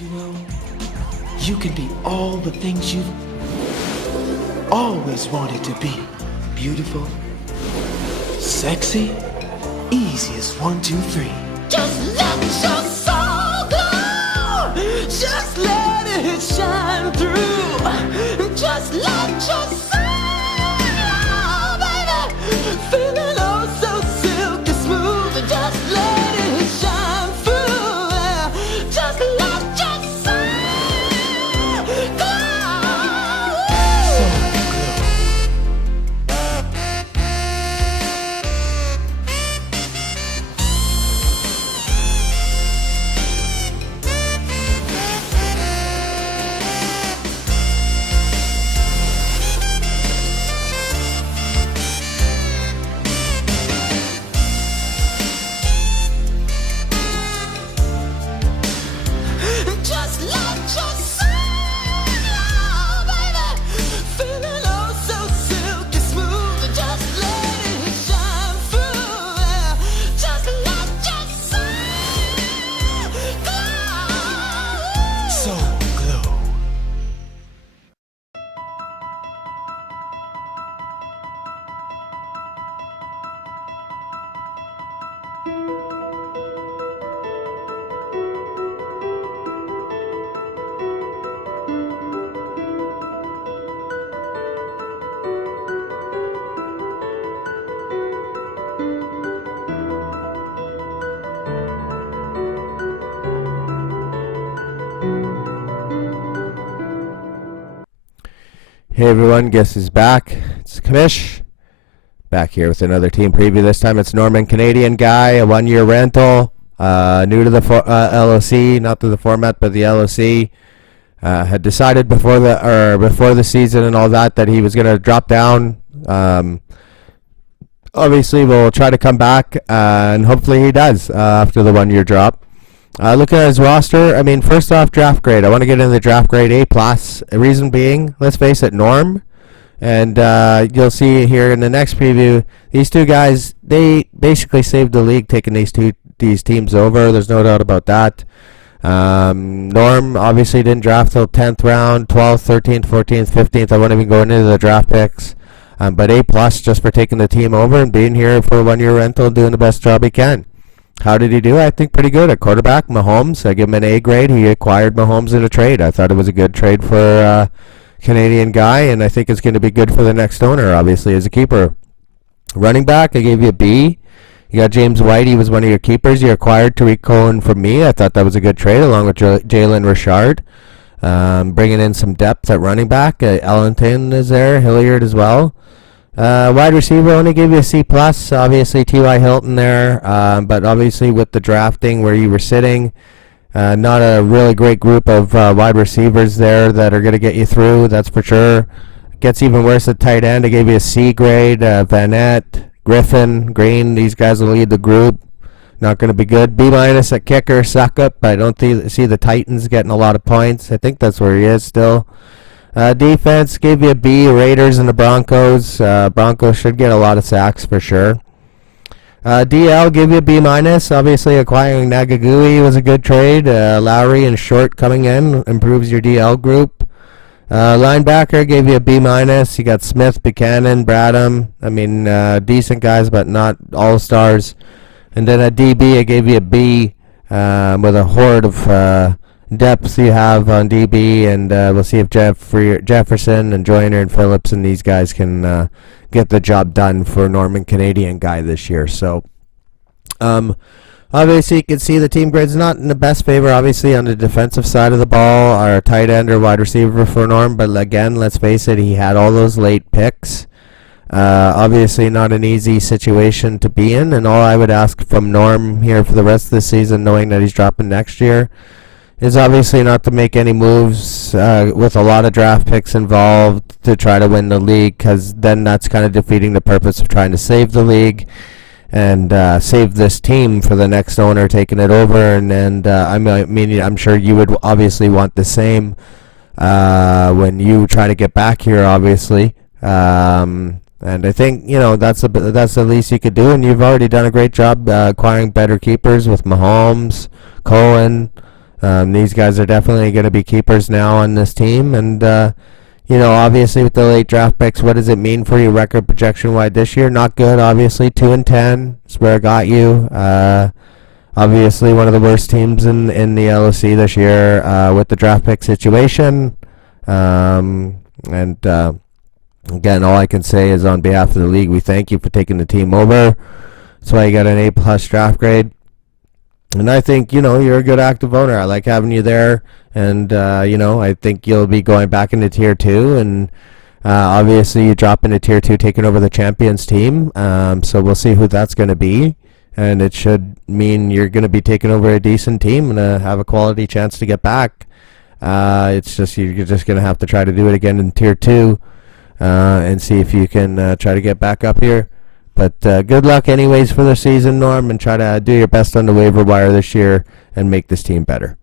You know, you can be all the things you've always wanted to be. Beautiful, sexy, easy as 1, 2, 3. Just let your soul glow. Just let it shine through. Just let your soul glow, baby. Feeling oh so silky smooth. Just let it shine through. Just let your soul glow. Just let your soul glow, baby. Feeling oh so silky smooth. Just let it shine through. Just let your soul glow. Soul Glow. Hey everyone, guess who's back? It's Kamish. Back here with another team preview. This time it's Norman Canadian guy, a 1-year rental, new to the LOC, not to the format, but the LOC. Had decided before the season and all that he was going to drop down. Obviously, we'll try to come back, and hopefully he does after the 1-year drop. Looking at his roster, I mean, first off, draft grade. I want to get into the draft grade A+. Reason being, let's face it, Norm. And you'll see here in the next preview, these two guys, they basically saved the league taking these teams over. There's no doubt about that. Norm obviously didn't draft till 10th round, 12th, 13th, 14th, 15th. I won't even go into the draft picks. But A+ just for taking the team over and being here for a 1-year rental and doing the best job he can. How did he do? I think pretty good. At quarterback, Mahomes, I give him an A grade. He acquired Mahomes in a trade. I thought it was a good trade for a Canadian guy, and I think it's going to be good for the next owner, obviously, as a keeper. Running back, I gave you a B. You got James White. He was one of your keepers. You acquired Tariq Cohen from me. I thought that was a good trade, along with Jalen Richard. Bringing in some depth at running back. Ellington is there. Hilliard as well. Wide receiver, only gave you a C+. Obviously, T.Y. Hilton there. But obviously, with the drafting where you were sitting, not a really great group of wide receivers there that are going to get you through, that's for sure. Gets even worse at tight end. I gave you a C grade. Vanette, Griffin, Green, these guys will lead the group. Not going to be good. B- at kicker, Suckup. I don't see the Titans getting a lot of points. I think that's where he is still. Defense, gave you a B. Raiders and the Broncos. Broncos should get a lot of sacks for sure. DL, gave you a B-. Obviously, acquiring Nagagui was a good trade. Lowry and Short coming in improves your DL group. Linebacker, gave you a B-. You got Smith, Buchanan, Bradham. I mean, decent guys, but not all-stars. And then at DB, I gave you a B with a horde of depth you have on DB, and we'll see if Jefferson and Joyner and Phillips and these guys can get the job done for Norman Canadian guy this year. So obviously you can see the team grade's not in the best favor, obviously, on the defensive side of the ball, our tight end or wide receiver for Norm, but again, let's face it, he had all those late picks. Obviously not an easy situation to be in, and all I would ask from Norm here for the rest of the season, knowing that he's dropping next year, is obviously not to make any moves with a lot of draft picks involved to try to win the league, because then that's kind of defeating the purpose of trying to save the league and save this team for the next owner taking it over. And I mean, I'm sure you would obviously want the same when you try to get back here, obviously. And I think, you know, that's the least you could do, and you've already done a great job acquiring better keepers with Mahomes, Cohen, These guys are definitely going to be keepers now on this team, and obviously with the late draft picks, what does it mean for you record projection wide this year? Not good, obviously. 2-10 is where I got you. Obviously one of the worst teams in the LOC this year with the draft pick situation. Again, all I can say is on behalf of the league, we thank you for taking the team over. That's why you got an A+ draft grade. And I think, you're a good active owner. I like having you there. And, I think you'll be going back into Tier 2. And obviously you drop into Tier 2, taking over the Champions team. So we'll see who that's going to be. And it should mean you're going to be taking over a decent team and have a quality chance to get back. It's just you're just going to have to try to do it again in Tier 2 and see if you can try to get back up here. But good luck anyways for the season, Norm, and try to do your best on the waiver wire this year and make this team better.